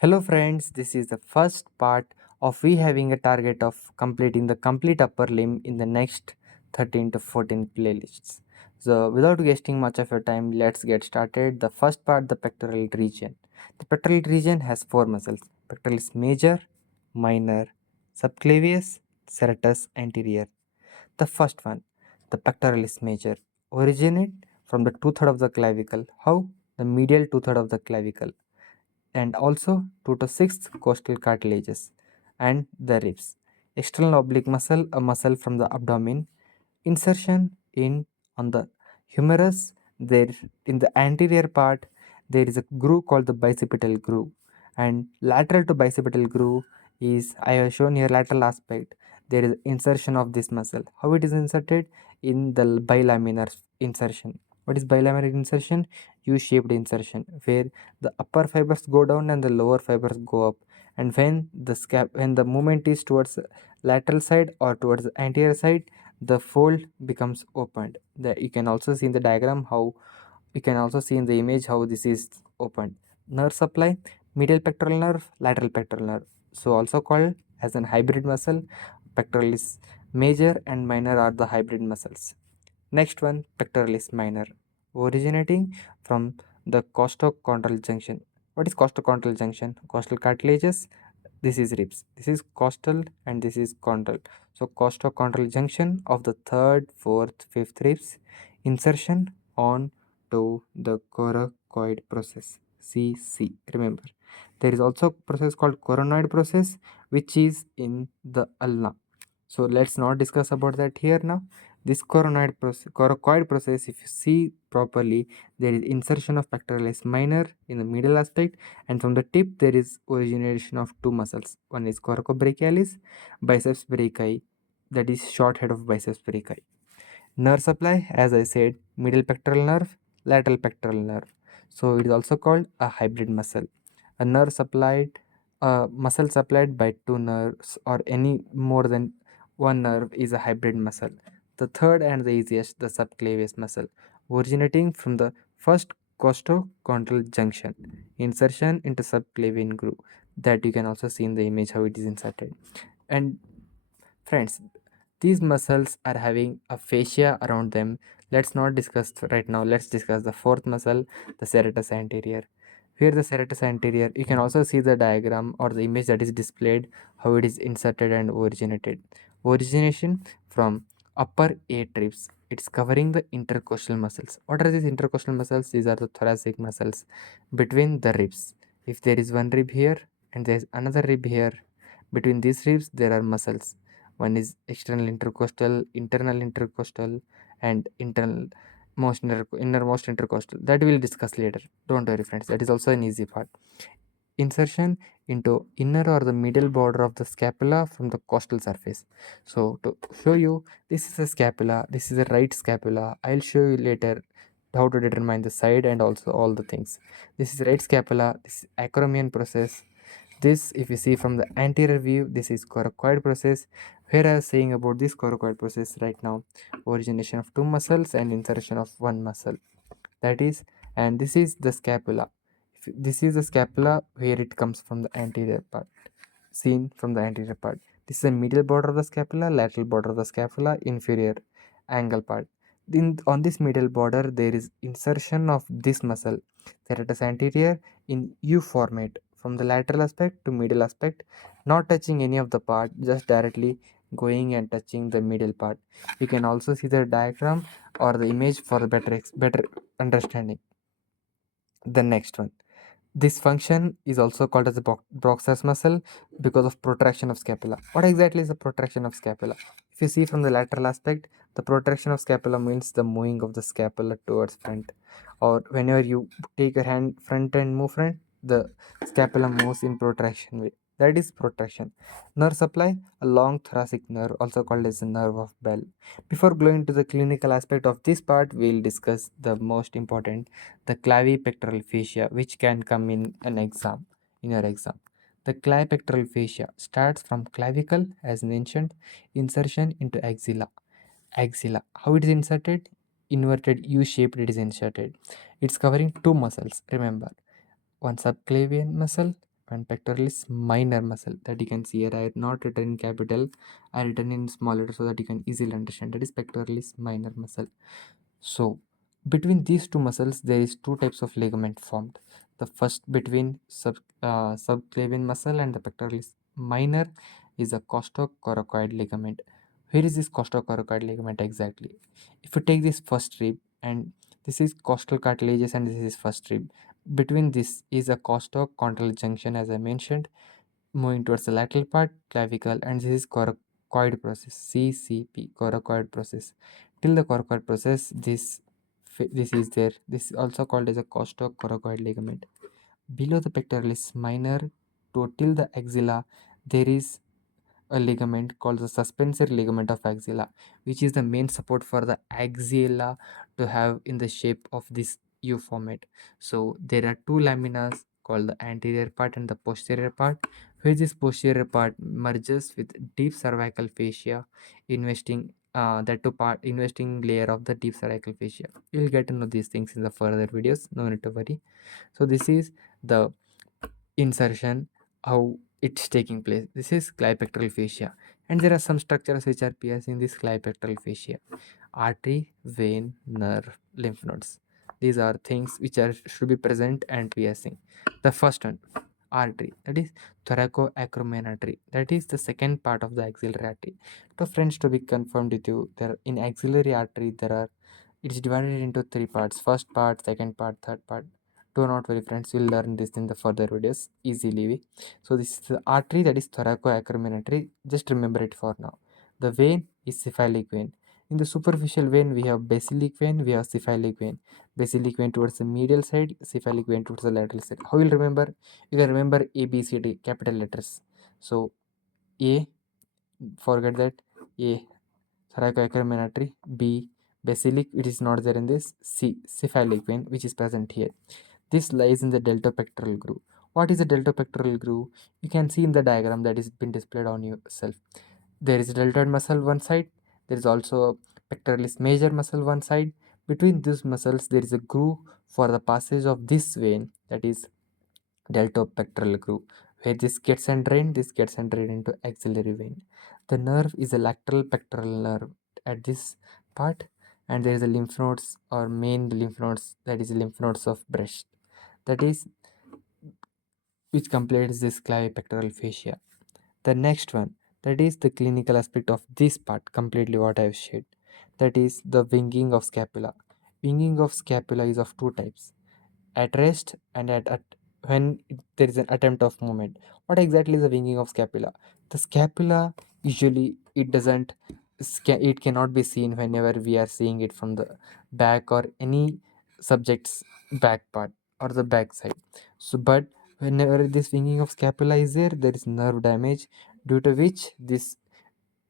Hello friends, this is the first part of we having a target of completing the complete upper limb in the next 13 to 14 playlists. So without wasting much of your time, let's get started. The first part, the pectoral region. The pectoral region has four muscles. Pectoralis major, minor, subclavius, serratus anterior. The first one, the pectoralis major, originate from the two-third of the clavicle. How? The medial two-third of the clavicle and also 2 to 6 costal cartilages and the ribs. External oblique muscle, a muscle from the abdomen. Insertion in on the humerus. There in the anterior part there is a groove called the bicipital groove, and lateral to bicipital groove is I have shown here lateral aspect. There is insertion of this muscle. How it is inserted? In the bilaminar insertion. What is bilaminar insertion? U-shaped insertion where the upper fibers go down and the lower fibers go up, and when the movement is towards lateral side or towards the anterior side, the fold becomes opened. That you can also see in the diagram how you can also see in the image how this is opened. Nerve supply, medial pectoral nerve, lateral pectoral nerve, so also called as an hybrid muscle. Pectoralis major and minor are the hybrid muscles. Next one, pectoralis minor, originating from the costochondral junction. What is costochondral junction? Costal cartilages. This is ribs. This is costal and this is chondral. So costochondral junction of the third, fourth, fifth ribs. Insertion on to the coracoid process. CC. Remember, there is also process called coronoid process, which is in the ulna. So let's not discuss about that here now. This coracoid process, if you see properly, there is insertion of pectoralis minor in the middle aspect, and from the tip there is origination of two muscles. One is coracobrachialis, biceps brachii, that is short head of biceps brachii. Nerve supply, as I said, middle pectoral nerve, lateral pectoral nerve. So it is also called a hybrid muscle. A nerve supplied, a muscle supplied by two nerves or any more than one nerve is a hybrid muscle. The third and the easiest, the subclavius muscle, originating from the first costochondral junction, insertion into subclavian groove. That you can also see in the image how it is inserted. And friends, these muscles are having a fascia around them. Let's not discuss right now. Let's discuss the fourth muscle, the serratus anterior. Here the serratus anterior, you can also see the diagram or the image that is displayed, how it is inserted and originated. Origination from upper 8 ribs. It's covering the intercostal muscles. What are these intercostal muscles? These are the thoracic muscles between the ribs. If there is one rib here and there is another rib here, between these ribs there are muscles. One is external intercostal, internal intercostal, and innermost intercostal. That we'll discuss later. Don't worry, friends. That is also an easy part. Insertion into inner or the middle border of the scapula from the costal surface. So to show you, this is a scapula. This is a right scapula. I'll show you later how to determine the side and also all the things. This is right scapula. This is acromion process. This, if you see from the anterior view, this is coracoid process. Where I was saying about this coracoid process right now, origination of two muscles and insertion of one muscle. That is, and this is the scapula. This is the scapula where it comes from the anterior part, seen from the anterior part. This is the medial border of the scapula, lateral border of the scapula, inferior angle part. On this medial border, there is insertion of this muscle, serratus anterior, in U format from the lateral aspect to medial aspect, not touching any of the part, just directly going and touching the middle part. You can also see the diagram or the image for better understanding. The next one, this function is also called as the Broxas muscle because of protraction of scapula. What exactly is the protraction of scapula? If you see from the lateral aspect, the protraction of scapula means the moving of the scapula towards front. Or whenever you take your hand front and move front, the scapula moves in protraction way. That is protraction. Nerve supply, a long thoracic nerve, also called as the nerve of Bell. Before going to the clinical aspect of this part, we'll discuss the most important, the clavipectoral fascia, which can come in an exam, in your exam. The clavipectoral fascia starts from clavicle, as mentioned, insertion into axilla. Axilla, how it is inserted? Inverted U-shaped it is inserted. It's covering two muscles, remember. One subclavian muscle and pectoralis minor muscle, that you can see here. I have not written in capital, I written in small letter so that you can easily understand. That is pectoralis minor muscle. So between these two muscles there is two types of ligament formed. The first between subclavian muscle and the pectoralis minor is a costocoracoid ligament. Where is this costocoracoid ligament exactly? If you take this first rib, and this is costal cartilages and this is first rib, between this is a costochondral junction, as I mentioned, moving towards the lateral part, clavicle, and this is coracoid process, CCP, coracoid process. Till the coracoid process, this is there. This is also called as a costocoracoid ligament. Below the pectoralis minor to till the axilla, there is a ligament called the suspensory ligament of axilla, which is the main support for the axilla to have in the shape of this U format. So there are two laminas called the anterior part and the posterior part, where this posterior part merges with deep cervical fascia, investing that two part investing layer of the deep cervical fascia. You'll get to know these things in the further videos. No need to worry. So this is the insertion, how it's taking place. This is clypectoral fascia, and there are some structures which are piercing this clypectoral fascia: artery, vein, nerve, lymph nodes. These are things which are should be present and piercing. The first one, artery, that is thoracoacromion artery, that is the second part of the axillary artery. So friends, to be confirmed with you, there in axillary artery there are, it's divided into three parts: first part, second part, third part. Do not worry friends, you'll learn this in the further videos easily. So this is the artery, that is thoracoacromion artery. Just remember it for now. The vein is cephalic vein. In the superficial vein we have basilic vein, we have cephalic vein. Basilic vein towards the medial side, cephalic vein towards the lateral side. How will remember? You can remember A B C D capital letters. So A, forget that, A thoracoacromion artery. B basilic, it is not there in this. C cephalic vein, which is present here. This lies in the deltopectoral groove. What is the deltopectoral groove? You can see in the diagram that is been displayed on yourself. There is a deltoid muscle one side. There is also a pectoralis major muscle one side. Between these muscles, there is a groove for the passage of this vein, that is deltopectoral groove. Where this gets entrained, this gets entrained into axillary vein. The nerve is a lateral pectoral nerve at this part, and there is a lymph nodes or main lymph nodes, that is lymph nodes of breast, that is which completes this clavipectoral fascia. The next one, that is the clinical aspect of this part, completely what I have shared, that is the winging of scapula. Winging of scapula is of two types: at rest and at when there is an attempt of movement. What exactly is the winging of scapula? The scapula usually it doesn't it cannot be seen whenever we are seeing it from the back or any subject's back part or the back side. So but whenever this winging of scapula is there, there is nerve damage, due to which this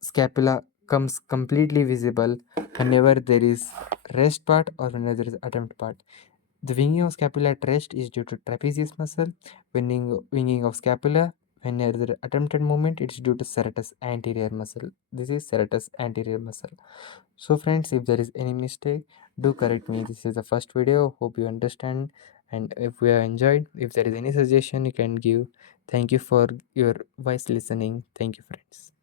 scapula comes completely visible whenever there is rest part or whenever there is attempt part. The winging of scapula at rest is due to trapezius muscle. Winging of scapula when there is attempted movement, it's due to serratus anterior muscle. This is serratus anterior muscle. So friends, if there is any mistake, do correct me. This is the first video. Hope you understand. And if we have enjoyed, if there is any suggestion you can give. Thank you for your wise listening. Thank you friends.